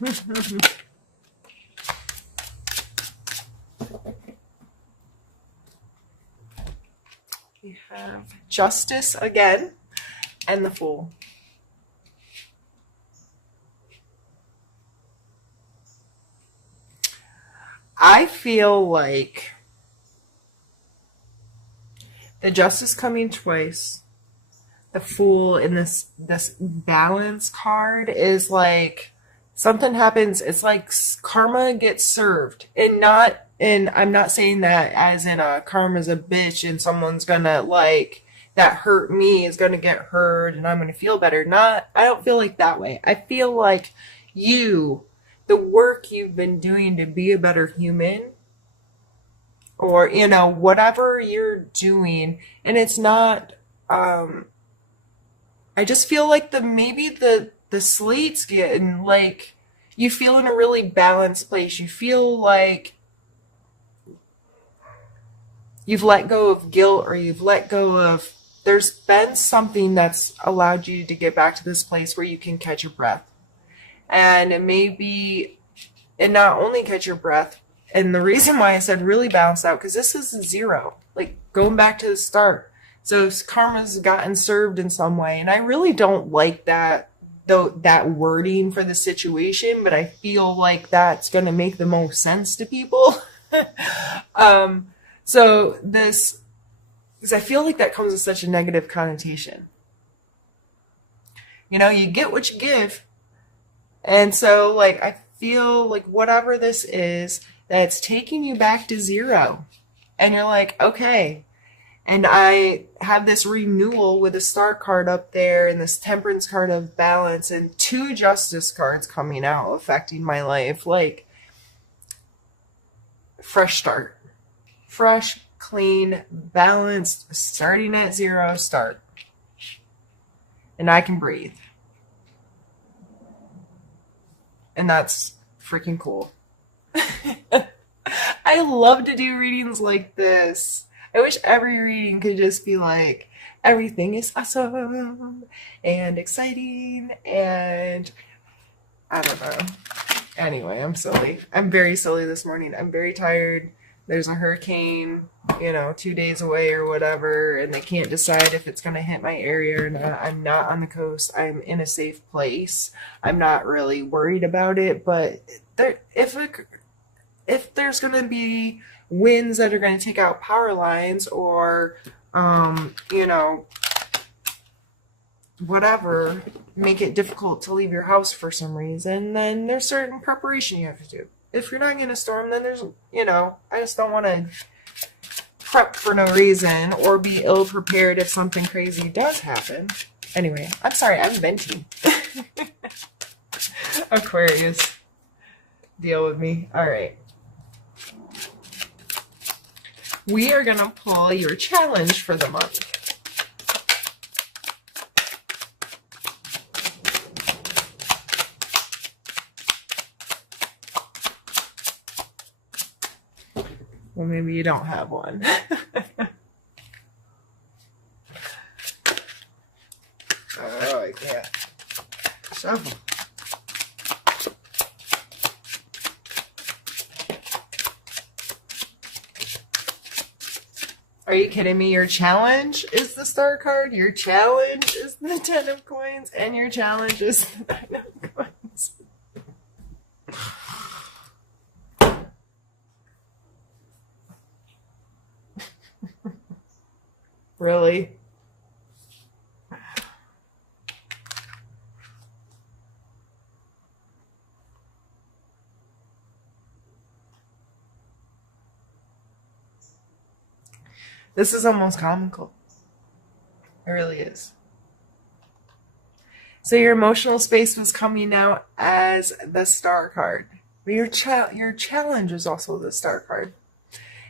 We have Justice again and the Fool. I feel like the Justice coming twice, the Fool in this balance card is like something happens. It's like karma gets served, and I'm not saying that as in karma's a bitch and someone's gonna like that hurt me is gonna get hurt and I'm gonna feel better. I don't feel like that way. I feel like the work you've been doing to be a better human, or whatever you're doing, and it's not I just feel like maybe the slate's getting like, you feel in a really balanced place. You feel like you've let go of guilt, or you've let go of, there's been something that's allowed you to get back to this place where you can catch your breath. And not only catch your breath, and the reason why I said really balanced out, because this is 0, like going back to the start. So karma's gotten served in some way, and I really don't like that wording for the situation, but I feel like that's going to make the most sense to people. So this, because I feel like that comes with such a negative connotation. You get what you give. And so, like, I feel like whatever this is, that's taking you back to 0. And you're like, okay. And I have this renewal with a Star card up there and this Temperance card of balance and 2 Justice cards coming out affecting my life. Like, fresh start. Fresh, clean, balanced, starting at 0 start. And I can breathe. And that's freaking cool. I love to do readings like this. I wish every reading could just be like, everything is awesome and exciting, and I don't know. Anyway, I'm silly. I'm very silly this morning. I'm very tired. There's a hurricane, 2 days away or whatever, and they can't decide if it's going to hit my area or not. I'm not on the coast. I'm in a safe place. I'm not really worried about it, but if there's going to be winds that are going to take out power lines, or, whatever, make it difficult to leave your house for some reason, then there's certain preparation you have to do. If you're not going to storm, then there's, I just don't want to prep for no reason or be ill prepared if something crazy does happen. Anyway, I'm sorry, I'm venting. Aquarius, deal with me. All right. We are going to pull your challenge for the month. Well, maybe you don't have one. Oh, I can't. Shuffle. Are you kidding me? Your challenge is the Star card, your challenge is the 10 of coins, and your challenge is the 9 of coins. Really? This is almost comical. It really is. So your emotional space was coming out as the Star card. But your challenge is also the Star card.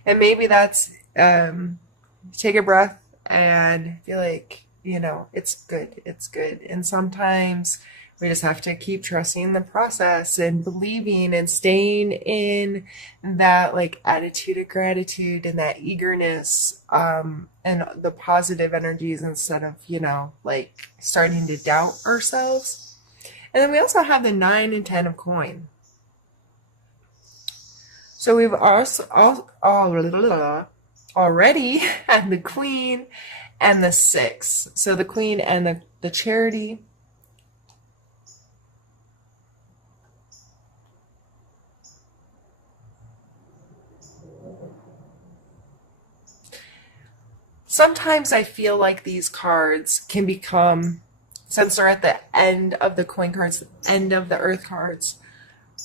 And maybe that's take a breath and feel like, it's good. It's good. And sometimes we just have to keep trusting the process and believing and staying in that like attitude of gratitude and that eagerness and the positive energies instead of, like starting to doubt ourselves. And then we also have the 9 and 10 of coin. So we've already had the Queen and the 6. So the Queen and the Charity. Sometimes I feel like these cards can become, since they're at the end of the coin cards, the end of the earth cards,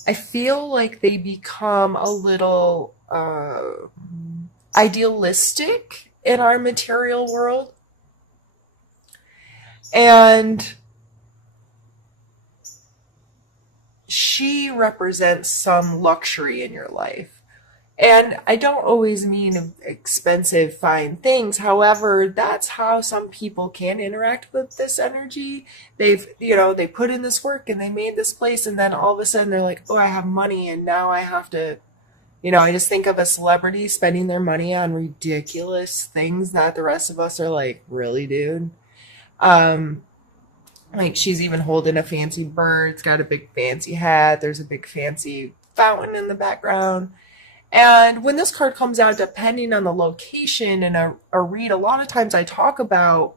I feel like they become a little idealistic in our material world. And she represents some luxury in your life. And I don't always mean expensive, fine things. However, that's how some people can interact with this energy. They put in this work and they made this place, and then all of a sudden they're like, oh, I have money, and now I have to, I just think of a celebrity spending their money on ridiculous things that the rest of us are like, really, dude? Like, she's even holding a fancy bird. It's got a big fancy hat. There's a big fancy fountain in the background. And when this card comes out, depending on the location in a read, a lot of times I talk about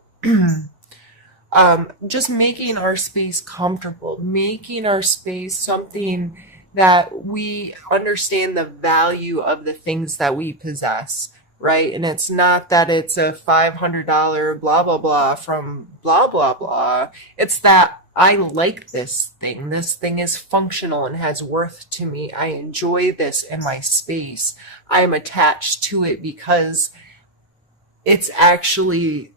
just making our space comfortable, making our space something that we understand the value of the things that we possess, right? And it's not that it's a $500 blah, blah, blah from blah, blah, blah. It's that I like this thing. This thing is functional and has worth to me. I enjoy this in my space. I am attached to it because it's actually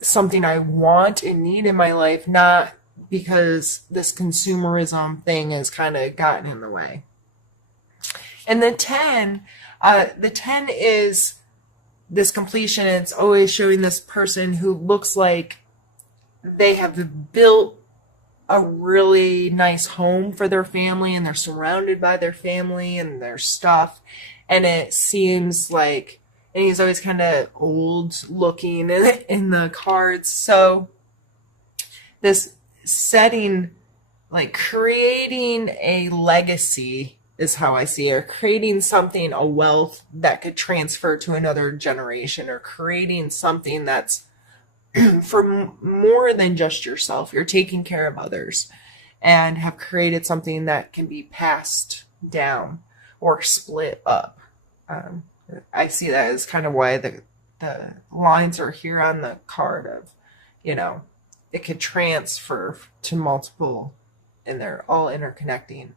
something I want and need in my life, not because this consumerism thing has kind of gotten in the way. And the 10 is this completion. It's always showing this person who looks like they have built a really nice home for their family, and they're surrounded by their family and their stuff. And it seems like, and he's always kind of old looking in the cards. So this setting, like creating a legacy is how I see it, or creating something, a wealth that could transfer to another generation, or creating something that's for more than just yourself. You're taking care of others and have created something that can be passed down or split up. I see that as kind of why the lines are here on the card of, it could transfer to multiple, and they're all interconnecting.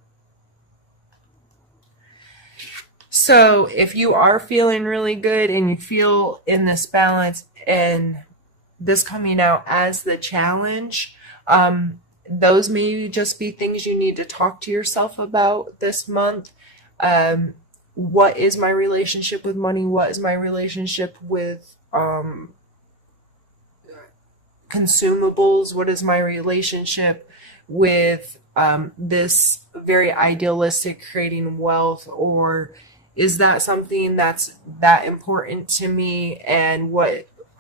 So if you are feeling really good and you feel in this balance, and this coming out as the challenge, those may just be things you need to talk to yourself about this month. What is my relationship with money? What is my relationship with consumables? What is my relationship with this very idealistic creating wealth? Or is that something that's that important to me? And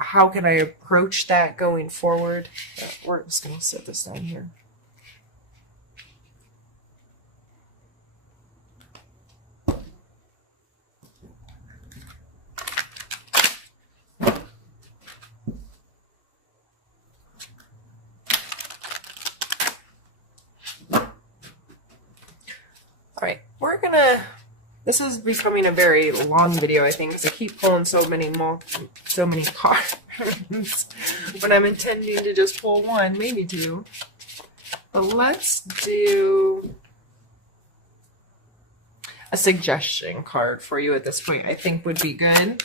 how can I approach that going forward? We're just going to set this down here. All right, this is becoming a very long video, I think, because I keep pulling so many cards when I'm intending to just pull one, maybe two. But let's do a suggestion card for you at this point, I think would be good.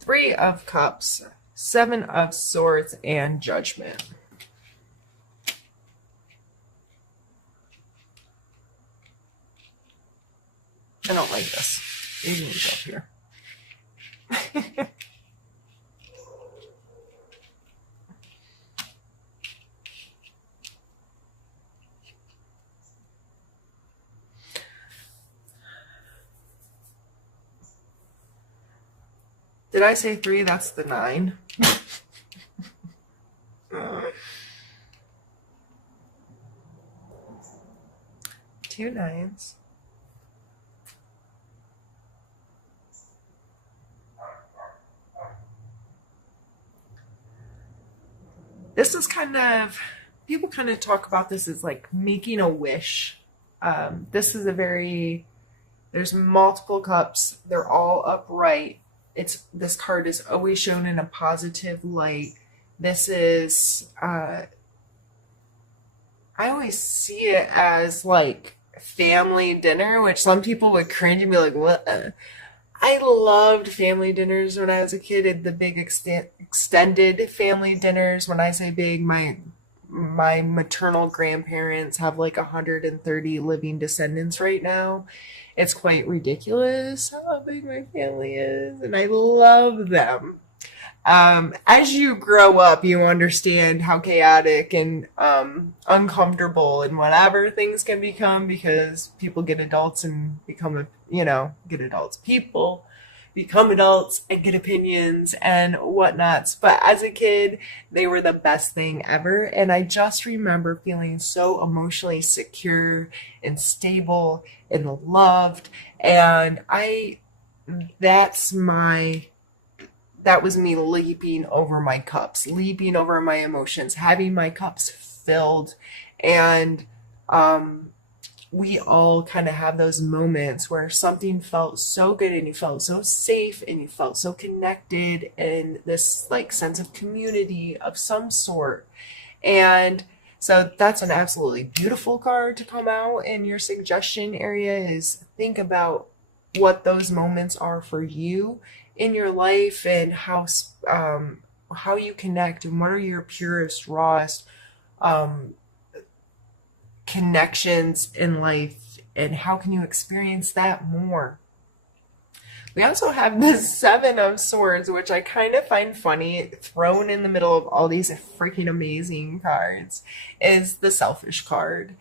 Three of Cups, Seven of Swords, and Judgment. I don't like this. Maybe we go here. Did I say 3? That's the 9. 2 9s. This is kind of, people kind of talk about this as like making a wish. This is a very, there's multiple cups. They're all upright. This card is always shown in a positive light. This is, I always see it as like family dinner, which some people would cringe and be like, what? I loved family dinners when I was a kid, and the big extended family dinners. When I say big, my maternal grandparents have like 130 living descendants right now. It's quite ridiculous how big my family is, and I love them. As you grow up, you understand how chaotic and uncomfortable and whatever things can become, because people get adults and become, get adults. People become adults and get opinions and whatnots. But as a kid, they were the best thing ever. And I just remember feeling so emotionally secure and stable and loved. And that was me leaping over my cups, leaping over my emotions, having my cups filled. And we all kind of have those moments where something felt so good and you felt so safe and you felt so connected, and this like sense of community of some sort. And so that's an absolutely beautiful card to come out in your suggestion area. Is think about what those moments are for you in your life, and how you connect, and what are your purest, rawest connections in life, and how can you experience that more. We also have the 7 of Swords, which I kind of find funny, thrown in the middle of all these freaking amazing cards, is the Selfish card,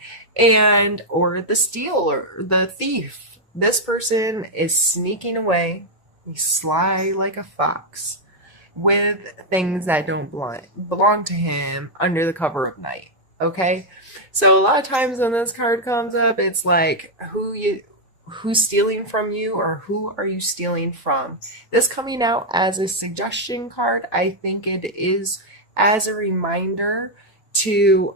or the Steal, or the Thief. This person is sneaking away. He's sly like a fox with things that don't belong to him under the cover of night. Okay? So a lot of times when this card comes up, it's like, who's stealing from you, or who are you stealing from? This coming out as a suggestion card, I think it is as a reminder to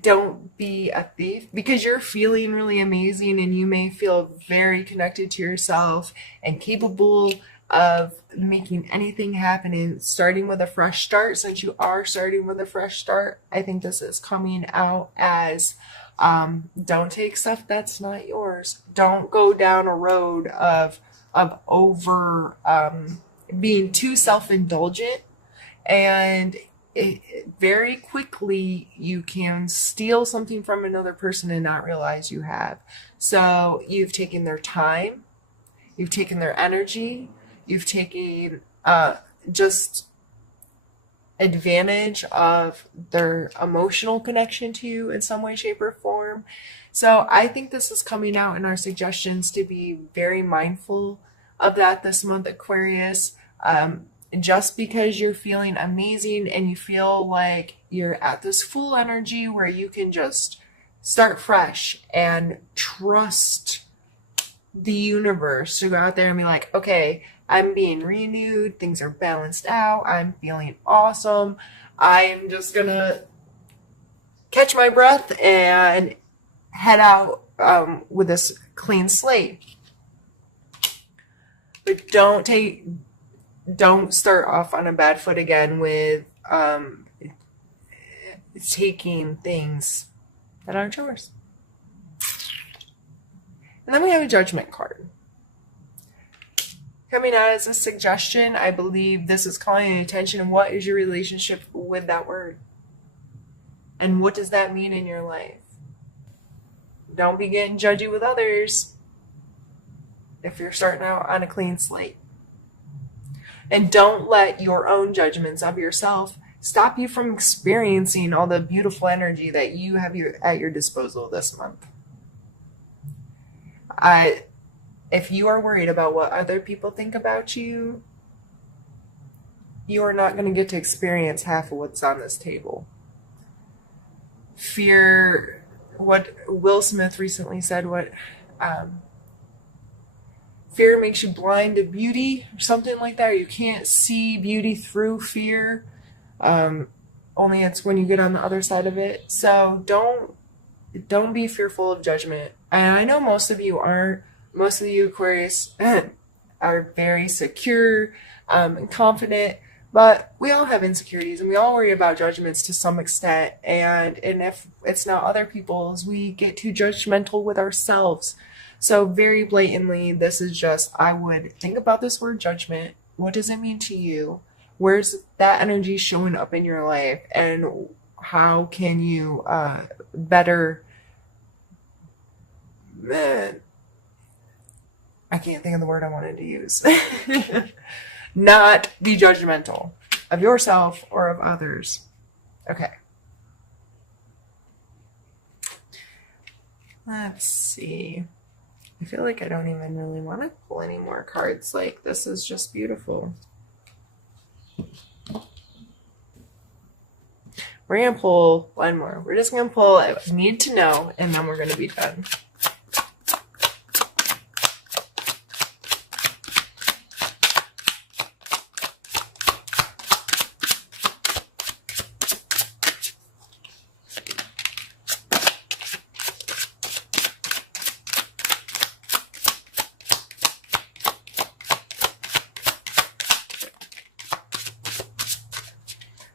don't be a thief, because you're feeling really amazing and you may feel very connected to yourself and capable of making anything happen and starting with a fresh start. Since you are starting with a fresh start, I think this is coming out as don't take stuff that's not yours. Don't go down a road of over being too self-indulgent, and very quickly you can steal something from another person and not realize you have. So you've taken their time, you've taken their energy, you've taken just advantage of their emotional connection to you in some way, shape, or form. So I think this is coming out in our suggestions to be very mindful of that this month, Aquarius. Just because you're feeling amazing and you feel like you're at this full energy where you can just start fresh and trust the universe to go out there and be like, okay, I'm being renewed, things are balanced out, I'm feeling awesome, I'm just gonna catch my breath and head out with this clean slate. But don't start off on a bad foot again with taking things that aren't yours. And then we have a Judgment card. Coming out as a suggestion, I believe this is calling attention. What is your relationship with that word? And what does that mean in your life? Don't be getting judgy with others if you're starting out on a clean slate. And don't let your own judgments of yourself stop you from experiencing all the beautiful energy that you have at your disposal this month. If you are worried about what other people think about you, you are not going to get to experience half of what's on this table. Fear, what Will Smith recently said, fear makes you blind to beauty, or something like that. Or you can't see beauty through fear. Only it's when you get on the other side of it. So don't be fearful of judgment. And I know most of you aren't. Most of you Aquarius are very secure and confident, but we all have insecurities and we all worry about judgments to some extent. And if it's not other people's, we get too judgmental with ourselves. So very blatantly, this is just, I would think about this word judgment. What does it mean to you? Where's that energy showing up in your life? And how can you better... I can't think of the word I wanted to use. Not be judgmental of yourself or of others. Okay. Let's see. I feel like I don't even really want to pull any more cards. Like, this is just beautiful. We're going to pull one more. We're just going to pull I Need to Know, and then we're going to be done.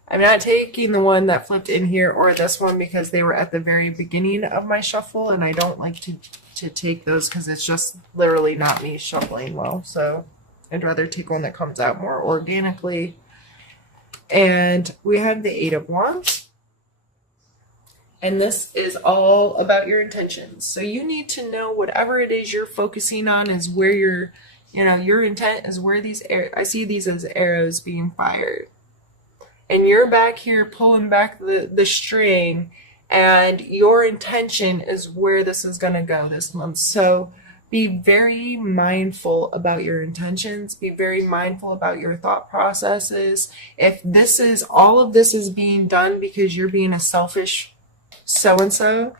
I'm not taking the one that flipped in here or this one because they were at the very beginning of my shuffle, and I don't like to take those because it's just literally not me shuffling well. So I'd rather take one that comes out more organically. And we have the Eight of Wands. And this is all about your intentions. So you need to know whatever it is you're focusing on is where your intent is, where these I see these as arrows being fired. And you're back here pulling back the string, and your intention is where this is going to go this month. So be very mindful about your intentions. Be very mindful about your thought processes. If all of this is being done because you're being a selfish so-and-so,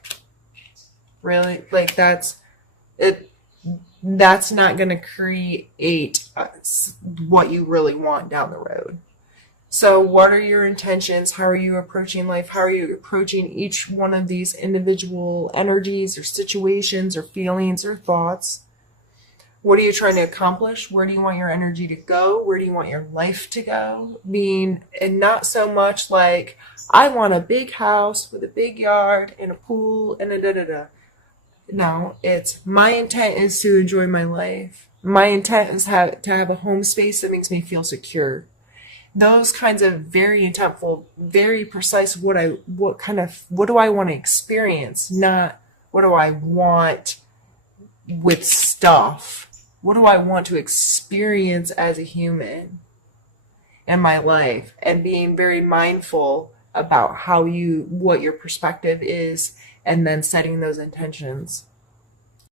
really, like that's not going to create what you really want down the road. So what are your intentions? How are you approaching life? How are you approaching each one of these individual energies or situations or feelings or thoughts? What are you trying to accomplish? Where do you want your energy to go? Where do you want your life to go? And not so much like, I want a big house with a big yard and a pool and a da-da-da. No, it's my intent is to enjoy my life. My intent is to have a home space that makes me feel secure. Those kinds of very intentful, very precise, what do I want to experience, not what do I want with stuff. What do I want to experience as a human in my life? And being very mindful about what your perspective is, and then setting those intentions.